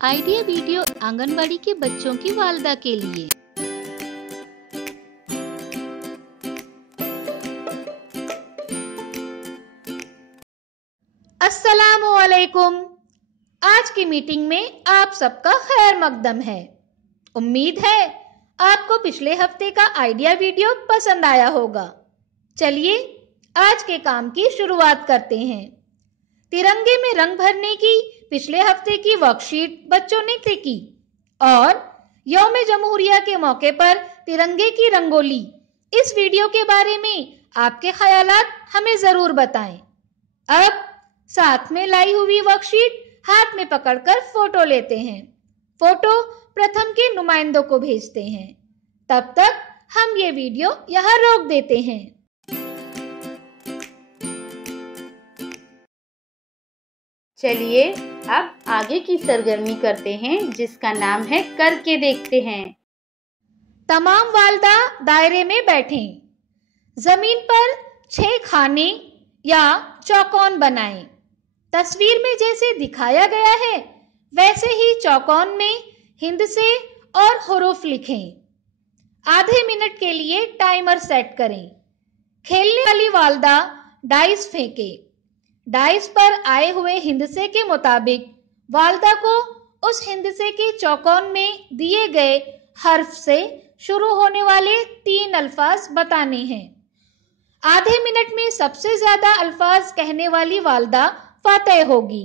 Idea video anganwadi के बच्चों की वालदा के लिए। अस्सलामुअलैकुम। आज की मीटिंग में आप सबका खैर मकदम है। उम्मीद है आपको पिछले हफ्ते का आइडिया वीडियो पसंद आया होगा। चलिए आज के काम की शुरुआत करते हैं। तिरंगे में रंग भरने की पिछले हफ्ते की वर्कशीट बच्चों ने तय की और यौम जमहूरिया के मौके पर तिरंगे की रंगोली। इस वीडियो के बारे में आपके ख्यालात हमें जरूर बताएं। अब साथ में लाई हुई वर्कशीट हाथ में पकड़कर फोटो लेते हैं। फोटो प्रथम के नुमाइंदों को भेजते हैं। तब तक हम ये वीडियो यहाँ रोक देते हैं। चलिए अब आगे की सरगर्मी करते हैं, जिसका नाम है करके देखते हैं। तमाम वालदा दायरे में बैठें। जमीन पर 6 खाने या चौकोन बनाएं। तस्वीर में जैसे दिखाया गया है वैसे ही चौकोन में हिंद से और हुरूफ लिखें। आधे मिनट के लिए टाइमर सेट करें। खेलने वाली वालदा डाइस फेंके। डाइस पर आए हुए हिंदसे के मुताबिक वालदा को उस हिंदसे के चौकोन में दिए गए हर्फ से शुरू होने वाले 3 अल्फाज बताने हैं। आधे मिनट में सबसे ज्यादा अल्फाज कहने वाली वालदा फातेह होगी।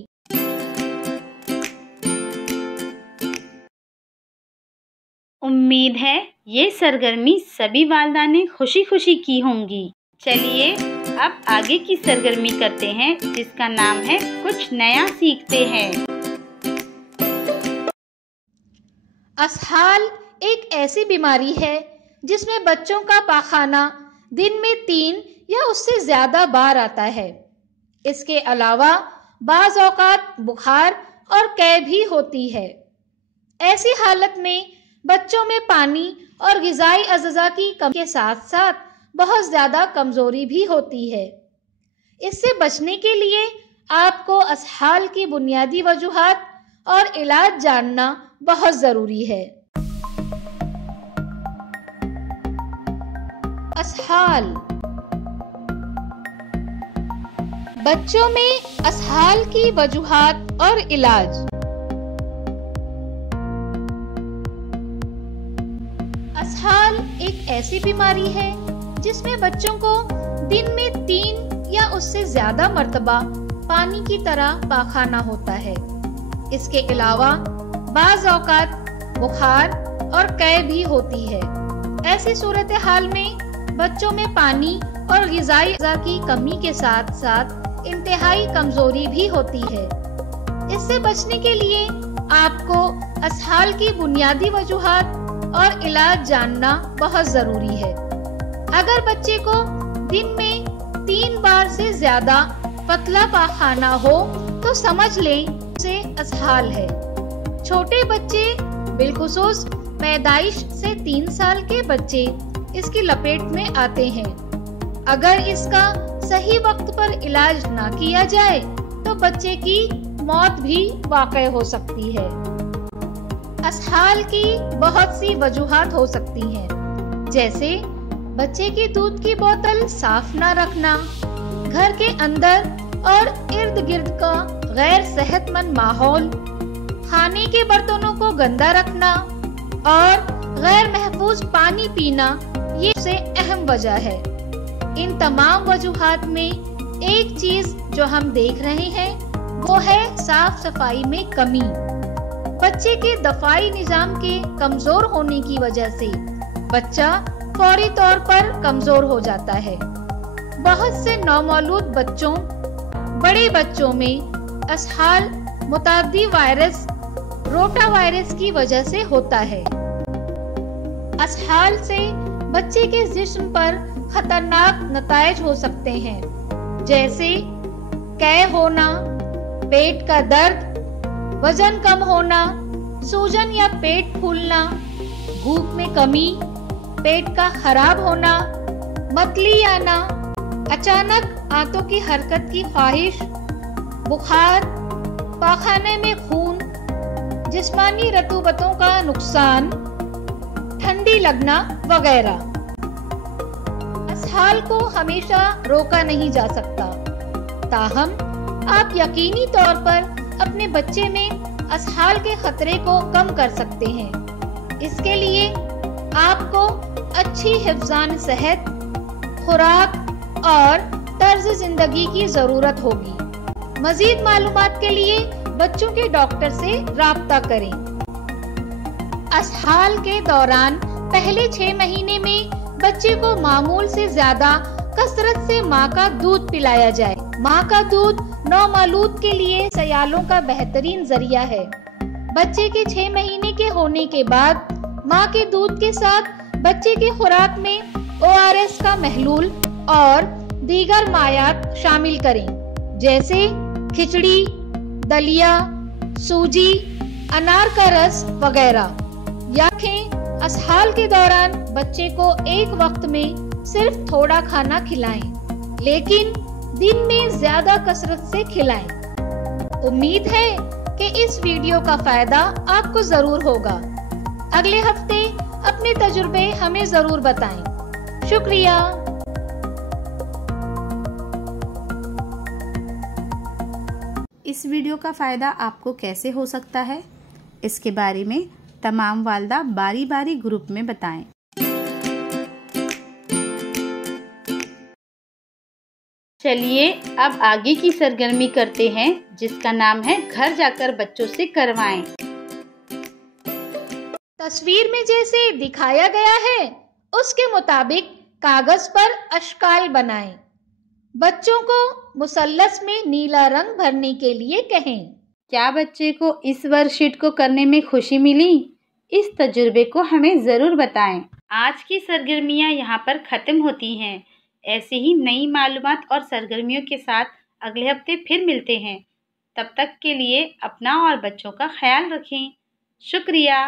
उम्मीद है ये सरगर्मी सभी वालदा ने खुशी खुशी की होंगी। चलिए अब आगे की सरगर्मी करते हैं, जिसका नाम है कुछ नया सीखते हैं। असहाल एक ऐसी बीमारी है जिसमें बच्चों का पाखाना दिन में 3 या उससे ज्यादा बार आता है। इसके अलावा बाज औकात बुखार और कै भी होती है। ऐसी हालत में बच्चों में पानी और ग़िज़ाई अज़्ज़ा की कमी के साथ साथ बहुत ज्यादा कमजोरी भी होती है। इससे बचने के लिए आपको असहाल की बुनियादी वजूहात और इलाज जानना बहुत जरूरी है। असहाल। बच्चों में असहाल की वजूहात और इलाज। असहाल एक ऐसी बीमारी है जिसमें बच्चों को दिन में 3 या उससे ज्यादा मर्तबा पानी की तरह पाखाना होता है। इसके अलावा बाज औकात बुखार और कै भी होती है। ऐसी सूरत हाल में बच्चों में पानी और ग़िज़ाई अज़्ज़ा की कमी के साथ साथ इंतहाई कमजोरी भी होती है। इससे बचने के लिए आपको असहाल की बुनियादी वजूहात और इलाज जानना बहुत जरूरी है। अगर बच्चे को दिन में 3 बार से ज्यादा पतला पाखाना हो तो समझ लें उसे असहाल है। छोटे बच्चे बिलखुसूस पैदाइश से 3 साल के बच्चे इसकी लपेट में आते हैं। अगर इसका सही वक्त पर इलाज ना किया जाए तो बच्चे की मौत भी वाक़ई हो सकती है। असहाल की बहुत सी वजूहात हो सकती हैं, जैसे बच्चे की दूध की बोतल साफ ना रखना, घर के अंदर और इर्द गिर्द का गैर सेहतमंद माहौल, खाने के बर्तनों को गंदा रखना और गैर महफूज पानी पीना, ये सबसे अहम वजह है। इन तमाम वजूहात में एक चीज जो हम देख रहे हैं वो है साफ सफाई में कमी। बच्चे के दफाई निजाम के कमजोर होने की वजह से बच्चा फौरी तौर पर कमजोर हो जाता है। बहुत से नौमौलूद बच्चों, बड़े बच्चों में असहाल मुताद्दी वायरस रोटा वायरस की वजह से होता है। असहाल से बच्चे के जिस्म पर खतरनाक नतायज हो सकते हैं, जैसे कै होना, पेट का दर्द, वजन कम होना, सूजन या पेट फूलना, भूख में कमी, पेट का खराब होना, मतली आना, अचानक आंतों की हरकत की ख्वाहिश, बुखार, पाखाने में खून, जिस्मानी रतूबतों का नुकसान, ठंडी लगना वगैरह। असहाल को हमेशा रोका नहीं जा सकता, ताहम आप यकीनी तौर पर अपने बच्चे में असहाल के खतरे को कम कर सकते हैं। इसके लिए आपको अच्छी हिफ्ज़ान सेहत, खुराक और तर्ज जिंदगी की जरूरत होगी। मजीद मालूमात के लिए बच्चों के डॉक्टर से राब्ता करें। असहाल के दौरान पहले 6 महीने में बच्चे को मामूल से ज्यादा कसरत से माँ का दूध पिलाया जाए। माँ का दूध नौमौलूद के लिए सयालों का बेहतरीन जरिया है। बच्चे के 6 महीने के होने के बाद माँ के दूध के साथ बच्चे की खुराक में ORS का महलूल और दीगर मायात शामिल करें, जैसे खिचड़ी, दलिया, सूजी, अनार का रस वगैरह। याखें असहाल के दौरान बच्चे को एक वक्त में सिर्फ थोड़ा खाना खिलाएं, लेकिन दिन में ज्यादा कसरत से खिलाएं। उम्मीद है कि इस वीडियो का फायदा आपको जरूर होगा। अगले हफ्ते अपने तजुर्बे हमें जरूर बताएं। शुक्रिया। इस वीडियो का फ़ायदा आपको कैसे हो सकता है, इसके बारे में तमाम वालदा बारी बारी ग्रुप में बताएं। चलिए अब आगे की सरगर्मी करते हैं, जिसका नाम है घर जाकर बच्चों से करवाएं। तस्वीर में जैसे दिखाया गया है उसके मुताबिक कागज पर अशकाल बनाएं। बच्चों को मुसल्लस में नीला रंग भरने के लिए कहें। क्या बच्चे को इस वर्कशीट को करने में खुशी मिली? इस तजुर्बे को हमें ज़रूर बताएं। आज की सरगर्मियाँ यहाँ पर ख़त्म होती हैं। ऐसे ही नई मालूमात और सरगर्मियों के साथ अगले हफ्ते फिर मिलते हैं। तब तक के लिए अपना और बच्चों का ख्याल रखें। शुक्रिया।